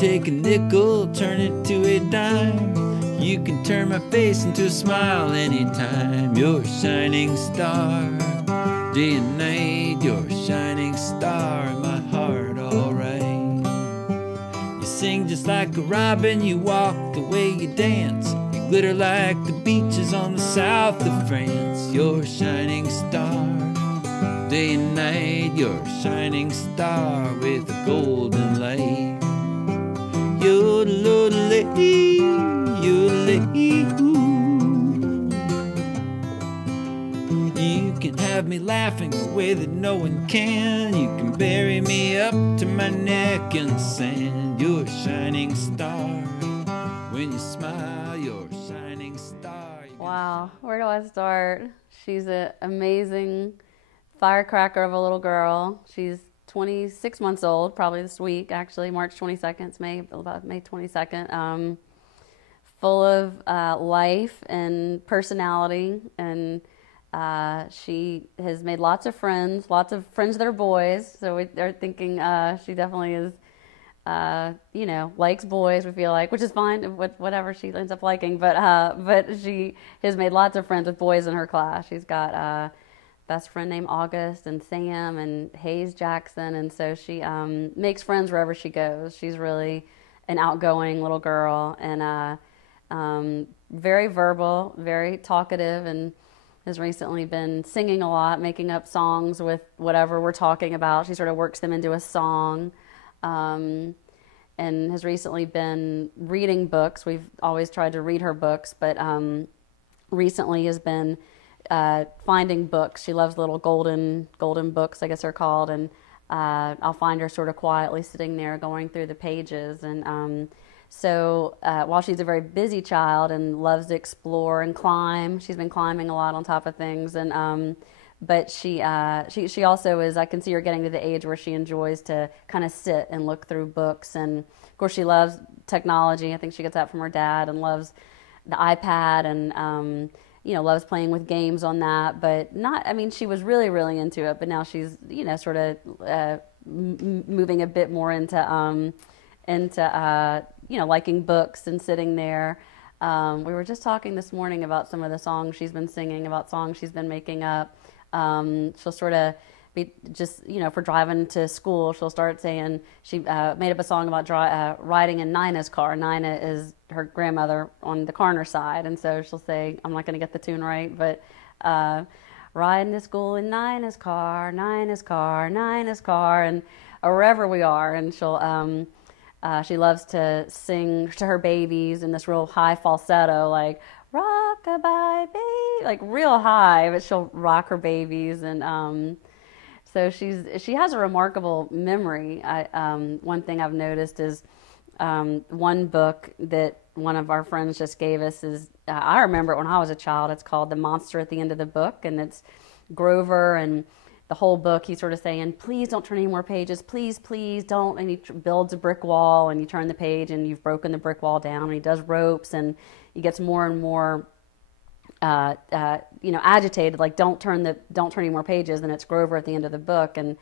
take a nickel, turn it to a dime. You can turn my face into a smile anytime. You're a shining star, day and night. You're a shining star in my heart, alright. You sing just like a robin, you walk the way you dance. You glitter like the beaches on the south of France. You're a shining star, day and night. You're a shining star with a golden light. Yodelee, yodelee, you can have me laughing a way that no one can. You can bury me up to my neck in the sand. You're a shining star. When you smile, you're a shining star. Wow, where do I start? She's an amazing firecracker of a little girl. She's 26 months old, probably this week, actually, March 22nd, it's about May 22nd. Full of life and personality, and she has made lots of friends that are boys, so we are thinking she definitely is, you know, likes boys, we feel like, which is fine, whatever she ends up liking, but she has made lots of friends with boys in her class. She's got best friend named August and Sam and Hayes Jackson, and so she makes friends wherever she goes. She's really an outgoing little girl, and very verbal, very talkative, and has recently been singing a lot, making up songs with whatever we're talking about. She sort of works them into a song, and has recently been reading books. We've always tried to read her books, but recently has been finding books. She loves little golden books, I guess they're called, and I'll find her sort of quietly sitting there going through the pages. And so while she's a very busy child and loves to explore and climb, she's been climbing a lot on top of things. And but she also is, I can see her getting to the age where she enjoys to kind of sit and look through books. And of course she loves technology. I think she gets that from her dad, and loves the iPad, and you know, loves playing with games on that, but not, I mean, she was really, really into it, but now she's, you know, sort of moving a bit more into you know, liking books and sitting there. We were just talking this morning about some of the songs she's been singing, about songs she's been making up. She'll sort of be just, you know, if we're driving to school, she'll start saying, she made up a song about riding in Nina's car. Nina is her grandmother on the Carner side, and so she'll say, I'm not going to get the tune right, but riding to school in Nina's car, Nina's car, Nina's car, and or wherever we are, and she'll she loves to sing to her babies in this real high falsetto, like rock-a-bye baby, like real high, but she'll rock her babies. And so she has a remarkable memory. One thing I've noticed is one book that one of our friends just gave us is, I remember it when I was a child. It's called The Monster at the End of the Book, and it's Grover, and the whole book he's sort of saying, please don't turn any more pages, please, please don't. And he builds a brick wall, and you turn the page and you've broken the brick wall down, and he does ropes, and he gets more and more you know, agitated, like don't turn any more pages, and it's Grover at the end of the book. And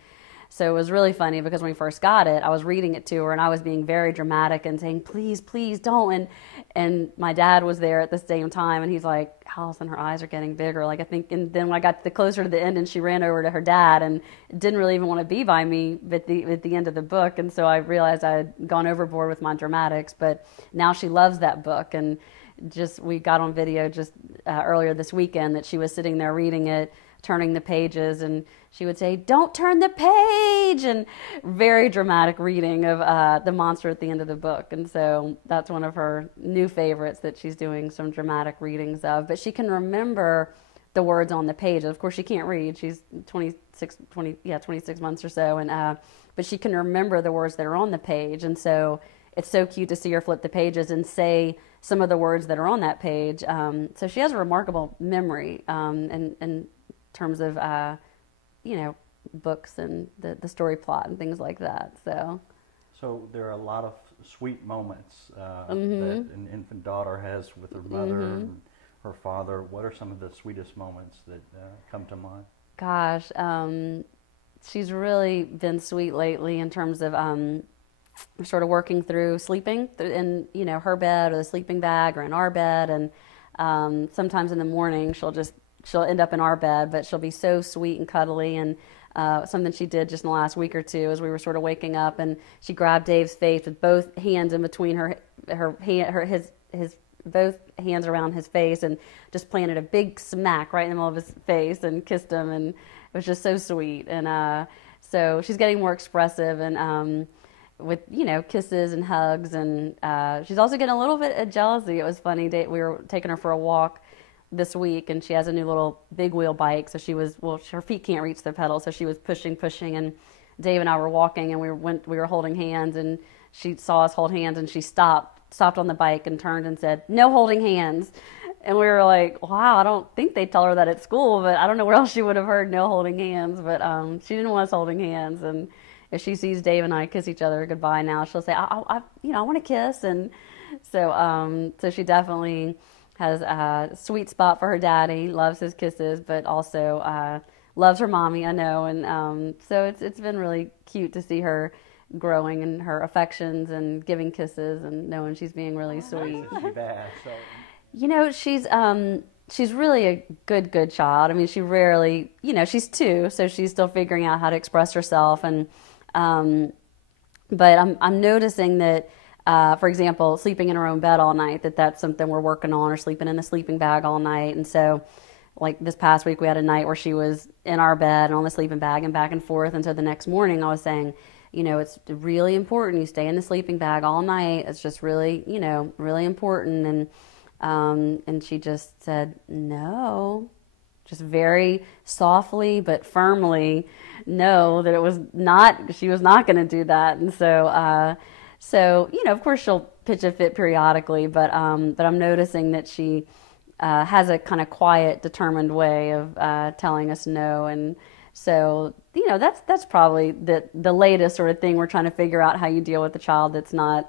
so it was really funny, because when we first got it, I was reading it to her, and I was being very dramatic and saying, please, please don't. And my dad was there at the same time, and he's like, Alison, her eyes are getting bigger. Like, I think, and then when I got closer to the end, and she ran over to her dad and didn't really even want to be by me at the end of the book. And so I realized I had gone overboard with my dramatics, but now she loves that book. And just, we got on video just earlier this weekend that she was sitting there reading it, turning the pages, and she would say, don't turn the page, and very dramatic reading of The Monster at the End of the Book. And so that's one of her new favorites that she's doing some dramatic readings of. But she can remember the words on the page. Of course, she can't read. She's 26 months or so, and but she can remember the words that are on the page. And so it's so cute to see her flip the pages and say some of the words that are on that page. So she has a remarkable memory in terms of you know, books and the story plot and things like that. So there are a lot of sweet moments that an infant daughter has with her mother and her father. What are some of the sweetest moments that come to mind? Gosh, she's really been sweet lately in terms of we're sort of working through sleeping in, her bed or the sleeping bag or in our bed. And sometimes in the morning she'll end up in our bed, but she'll be so sweet and cuddly. And something she did just in the last week or two as we were sort of waking up, and she grabbed Dave's face with both hands in between his both hands around his face, and just planted a big smack right in the middle of his face and kissed him, and it was just so sweet. And so she's getting more expressive, and with kisses and hugs, and she's also getting a little bit of jealousy. It was funny. We were taking her for a walk this week, and she has a new little big wheel bike, so her feet can't reach the pedal, so she was pushing, and Dave and I were walking, and we were holding hands, and she saw us hold hands, and she stopped on the bike and turned and said, "No holding hands." And we were like, wow, I don't think they tell her that at school, but I don't know where else she would have heard no holding hands. But she didn't want us holding hands. And if she sees Dave and I kiss each other goodbye now, she'll say, I want to kiss. And so she definitely has a sweet spot for her daddy, loves his kisses, but also loves her mommy, I know. And so it's been really cute to see her growing in her affections and giving kisses and knowing she's being really sweet. Isn't bad, so. She's really a good child. I mean, she rarely, she's 2, so she's still figuring out how to express herself. And but I'm noticing that, for example, sleeping in her own bed all night, that's something we're working on, or sleeping in the sleeping bag all night. And so, like this past week, we had a night where she was in our bed and on the sleeping bag and back and forth. And so the next morning, I was saying, it's really important you stay in the sleeping bag all night. It's just really, really important. And she just said no, just very softly but firmly, no, that she was not going to do that. And so, of course she'll pitch a fit periodically, but I'm noticing that she has a kind of quiet, determined way of telling us no. And so, that's probably the latest sort of thing. We're trying to figure out how you deal with a child that's not,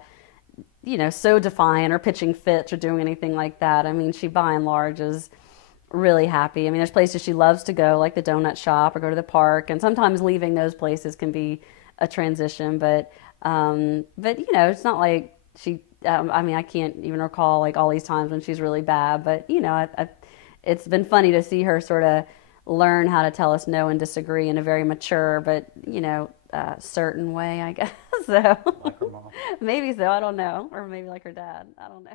so defiant or pitching fits or doing anything like that. I mean, she by and large is really happy. I mean, there's places she loves to go, like the donut shop or go to the park, and sometimes leaving those places can be a transition. But it's not like she. I mean, I can't even recall like all these times when she's really bad. But it's been funny to see her sort of learn how to tell us no and disagree in a very mature but certain way, I guess. So Like her mom. maybe so, I don't know, or maybe like her dad, I don't know.